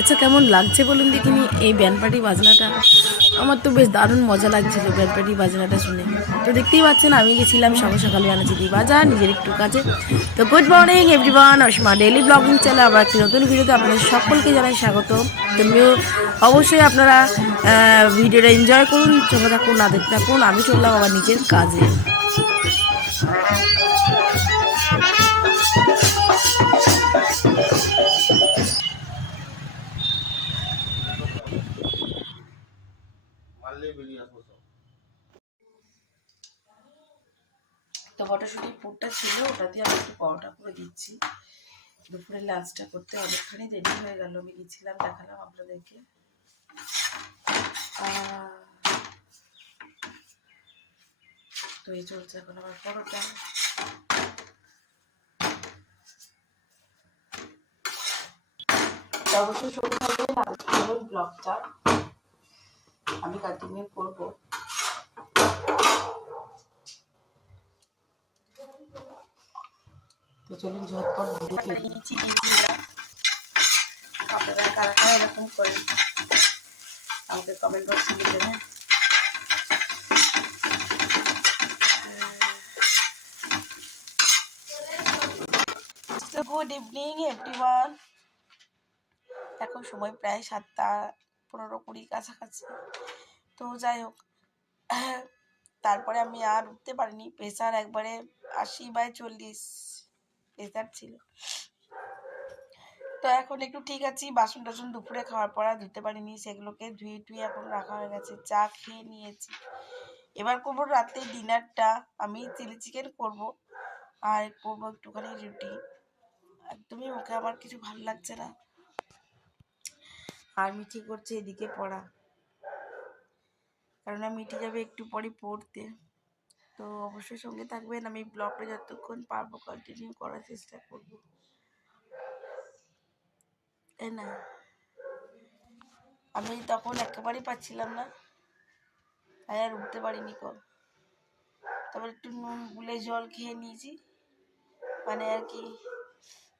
আচ্ছা, কেমন লাগছে বলুন দেখিনি এই ব্যান্ড বাজনাটা? আমার তো বেশ দারুণ মজা লাগছিল ব্যান্ড বাজনাটা শুনে। তো দেখতেই পাচ্ছেন আমি গেছিলাম সকাল সকাল বানাচ্ছি বাজার নিজের একটু কাজে। তো good morning everyone, Asima daily blogging channel আবার একটি নতুন ভিডিওতে আপনাদের সকলকে জানাই স্বাগত। তো অবশ্যই আপনারা ভিডিওটা এনজয় করুন, চোখে থাকুন না দেখতে থাকুন। আমি চললাম আবার নিজের কাজে। তো মটরশুঁটির পুরটা ছিল, ওটা দিয়ে আমি একটু পরোটা করে দিচ্ছি। দুপুরে লাঞ্চটা করতে অনেকখানি দেরি হয়ে গেল। আমি গেছিলাম, দেখালাম আপনাদেরকে। তো এই চলছে এখন আমার পরোটা। অবশ্যই সঙ্গে থাকবেন, ব্লগটা আমি কন্টিনিউ করবো। তো চলুন ঝটপট আপনারা কারা কারা এরকম করেন আমাকে কমেন্ট বক্সে লিখবেন। Good evening everyone. এখন সময় প্রায় 7:15-20 কাছাকাছি। তো যাই হোক, তারপরে আমি আর উঠতে পারিনি। প্রেসার একবারে 80/40 প্রেসার ছিল। তো এখন একটু ঠিক আছি। বাসন টাসন দুপুরে খাওয়ার পর আর ধুতে পারিনি, সেগুলোকে ধুয়ে টুয়ে এখন রাখা হয়ে গেছে। চা খেয়ে নিয়েছি। এবার করবো রাতে ডিনারটা। আমি চিলি চিকেন করবো আর করবো একটুখানি রুটি। একদমই মুখে আমার কিছু ভালো লাগছে না। আর মিঠি করছে এদিকে পড়া, কারণ মিঠি যাবে একটু পরে পড়তে। তো অবশ্যই সঙ্গে থাকবেন। আমি ব্লগটা যতক্ষণ পারবো কন্টিনিউ করার চেষ্টা করবো, তাই না? আমি তখন একেবারেই পাচ্ছিলাম না, তাই আর উঠতে পারিনি কল। তারপর একটু নুন গুলে জল খেয়ে নিয়েছি, মানে আর কি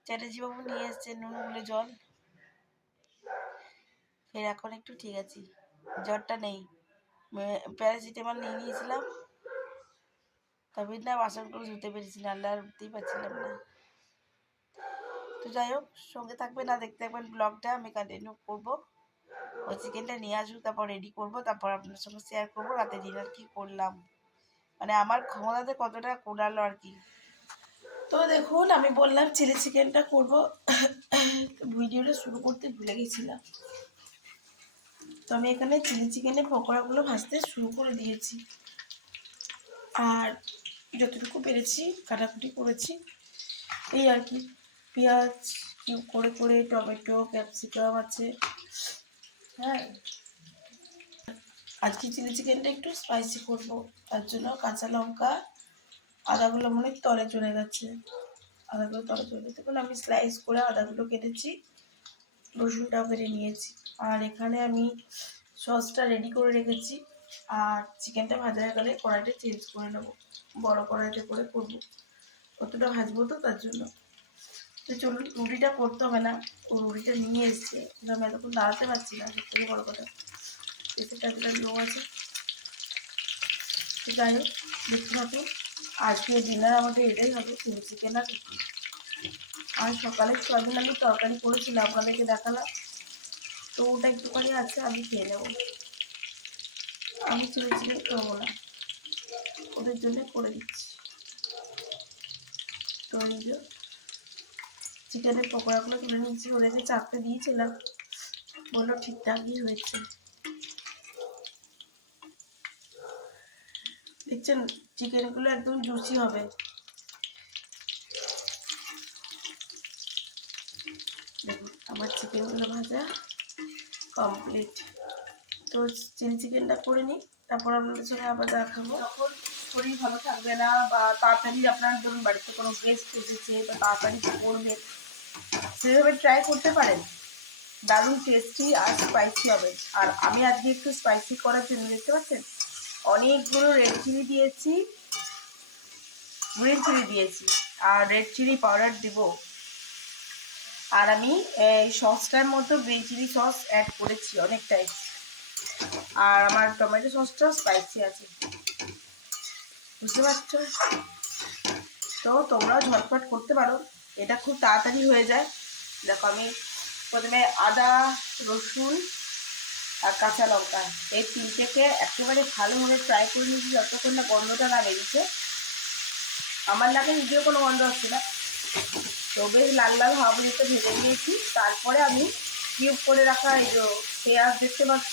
চ্যাটার্জি বাবু নিয়ে এসছে নুন গুলে জল। ফের এখন একটু ঠিক আছি, জ্বরটা নেই। প্যারাসিটামল নিয়ে নিয়েছিলাম, তবে না বাসনগুলো ধুতে পেরেছি, নাহলে আর উঠতেই পারছিলাম না। তো যাই হোক, সঙ্গে থাকবেন আর দেখতে থাকবেন ব্লগটা। আমি কন্টিনিউ করবো। ওই চিকেনটা নিয়ে আসবো, তারপর রেডি করবো, তারপর আপনার সঙ্গে শেয়ার করবো রাতে ডিনার কি করলাম, মানে আমার ক্ষমতাতে কতটা কোরালো আর কি। তো দেখুন, আমি বললাম চিলি চিকেনটা করবো, ভিডিওটা শুরু করতে ভুলে গেছিলাম। তো আমি এখানে চিলি চিকেনের পকোড়াগুলো ভাজতে শুরু করে দিয়েছি, আর যতটুকু পেরেছি কাটাকুটি করেছি এই আর কি। পেঁয়াজ কিউব করে করে, টমেটো, ক্যাপসিকাম আছে। হ্যাঁ, আজকে চিলি চিকেনটা একটু স্পাইসি করবো, তার জন্য কাঁচা লঙ্কা, আদাগুলো মনে তলে চলে গেছে। আদাগুলো তলে চলে যেতে বলে আমি স্লাইস করে আদাগুলো কেটেছি, রসুনটাও কেটে নিয়েছি। আর এখানে আমি সসটা রেডি করে রেখেছি। আর চিকেনটা ভাজা হয়ে গেলে কড়াইটা চেঞ্জ করে নেবো, বড় কড়াইতে করে করবো, অতটা ভাজবো তো তার জন্য। তো চলুন, রুটিটা করতে হবে না, ও রুটিটা নিয়ে এসছে, আমি এতক্ষণ দাঁড়াতে পারছি না, সব থেকে বড় কথা এসেটা এতটা লো আছে। তো যাই হোক, দেখতে থাকো। আজকে ডিনার আমাদের এটাই হবে, চিলি চিকেন আর রুটি। আর সকালে সয়াবিন আলুর তরকারি করেছিলাম, আপনাদেরকে দেখালাম। তো ওটা একটুখানি আছে, আমি খেয়ে নেবো। আমি চিলি চিকেন খাবো না, ওদের জন্য করে দিচ্ছি। তো এই যে চিকেনের পকোড়াগুলো তুলে নিচ্ছি, ওদেরকে চাপতে দিয়েছিলাম, বললো ঠিকঠাকই হয়েছে। দেখছেন চিকেনগুলো একদম জুসি হবে। দেখুন আমার চিকেনগুলো ভাজা কমপ্লিট। তো চিলি চিকেনটা করে নিই, তারপর আপনাদের সঙ্গে আবার দেখাবো। যখন শরীর ভালো থাকবে না বা তাড়াতাড়ি আপনার ধরুন বাড়িতে কোনো গেস্ট এসেছে বা তাড়াতাড়ি করবে, সেভাবে ট্রাই করতে পারেন। দারুণ টেস্টি আর স্পাইসি হবে। আর আমি আজকে একটু স্পাইসি করার জন্য দেখতে পাচ্ছেন অনেকগুলো রেড চিলি দিয়েছি, গ্রিন চিলি দিয়েছি, আর রেড চিলি পাউডার দিব। আর আমি এই সসটার মধ্যে গ্রিন চিলি সস অ্যাড করেছি অনেকটাই, আর আমার টমেটো সসটা স্পাইসি আছে, বুঝতে পারছো? তো তোমরাও ঝটপট করতে পারো, এটা খুব তাড়াতাড়ি হয়ে যায়। দেখো আমি প্রথমে আদা, রসুন আর কাঁচা লঙ্কা এই তিনটেকে একেবারে ভালোভাবে ফ্রাই করে নিয়েছি যতক্ষণ না গন্ধটা না বেরিয়েছে। আমার নাকে যদিও কোনো গন্ধ আসছে না, তো বেশ লাল লাল হওয়া পর্যন্ত ভেজে নিয়েছি। তারপরে আমি কিউব করে রাখা এই যে পেঁয়াজ দেখতে পাচ্ছ,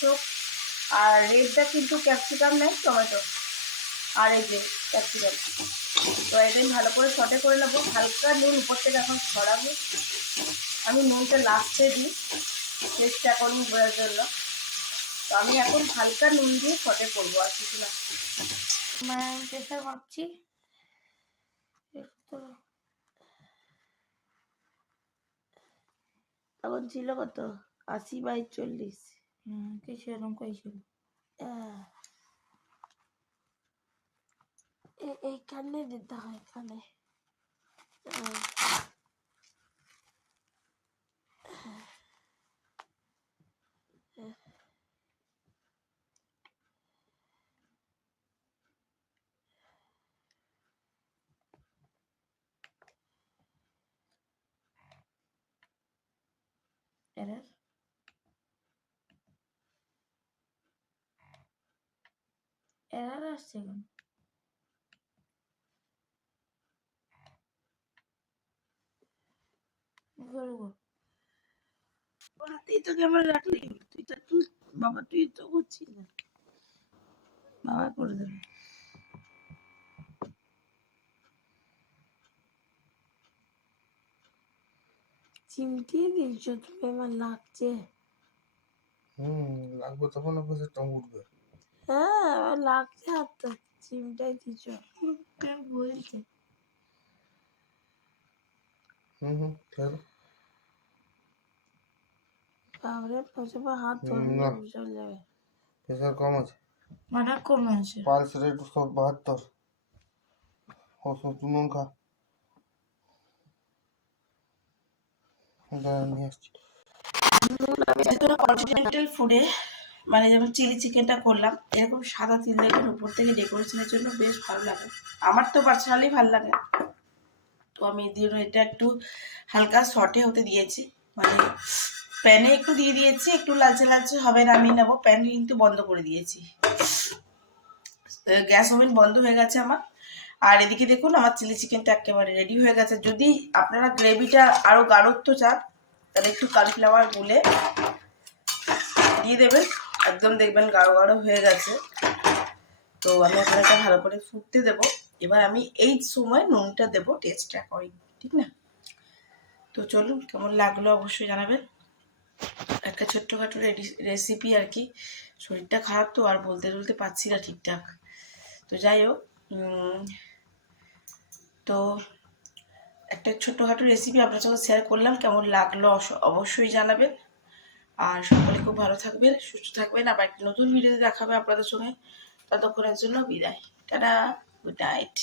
আর রেডটা কিন্তু ক্যাপসিকাম নেই, টমেটো আর এই যে ক্যাপসিকাম, তো এটাই ভালো করে সটে করে নেবো। হালকা নুন উপর থেকে এখন ছড়াবো, আমি নুনটা লাস্টে দিই চেষ্টা করুন বোঝার জন্য। তো আমি এখন হালকা নুন দিয়ে সটে করবো, আর কিছু না। প্রেশার ভাবছি তখন ছিল কত, 80/40। কিছু এরকম করেছিল। এইখানে দিতে হয়, এখানে এরর এরর আসছে কেন? তুই তো ক্যামেরা রাখলি, তুই বাবা তুই তো করছিস না, বাবা করে দেবে। চিমটিয়ে দিয়েছো তুমি, আমার লাগছে। লাগবে তখন প্রেশারটা উঠবে। হ্যাঁ আমার লাগছে, হাতটা চিমটাই দিয়েছো বলছে। বাবারে প্রচুর হাত ধরবে, চলে যাবে। প্রেশার কম আছে, মানে কমে আছে, পালস রেট 172। ওষুধ নুন খা, নিয়ে আসছি। কন্টিনেন্টাল ফুডে মানে যেমন চিলি চিকেনটা করলাম, এরকম সাদা তিল দেখুন উপর থেকে ডেকোরেশনের জন্য বেশ ভালো লাগে, আমার তো পার্সোনালি ভালো লাগে। তো আমি দিয়ে এটা একটু হালকা সটে হতে দিয়েছি, মানে প্যানে একটু দিয়ে দিয়েছি, একটু লালচে লালচে হবে, নামিয়ে নেবো। প্যান কিন্তু বন্ধ করে দিয়েছি, গ্যাস ওভেন বন্ধ হয়ে গেছে আমার। আর এদিকে দেখুন আমার চিলি চিকেনটা একেবারে রেডি হয়ে গেছে। যদি আপনারা গ্রেভিটা আরও গাঢ়ত্ব চান তাহলে একটু কর্নফ্লাওয়ার গুলে দিয়ে দেবেন, একদম দেখবেন গাঢ় গাঢ় হয়ে গেছে। তো আমি এখন এটা ভালো করে ফুটতে দেবো। এবার আমি এই সময় নুনটা দেবো টেস্ট অ্যাকর্ডিং, ঠিক না? তো চলুন, কেমন লাগলো অবশ্যই জানাবেন। একটা ছোট্টখাটো রেসিপি আর কি, শরীরটা খারাপ তো আর বলতে টলতে পারছি না ঠিকঠাক। তো যাই হোক, তো একটা ছোট্টখাটো রেসিপি আপনার সঙ্গে শেয়ার করলাম, কেমন লাগলো অবশ্যই জানাবেন। আর সকলে খুব ভালো থাকবেন, সুস্থ থাকবেন। আবার একটা নতুন ভিডিওতে দেখা হবে আপনাদের সঙ্গে, ততক্ষণের জন্য বিদায়, টাটা, গুড নাইট।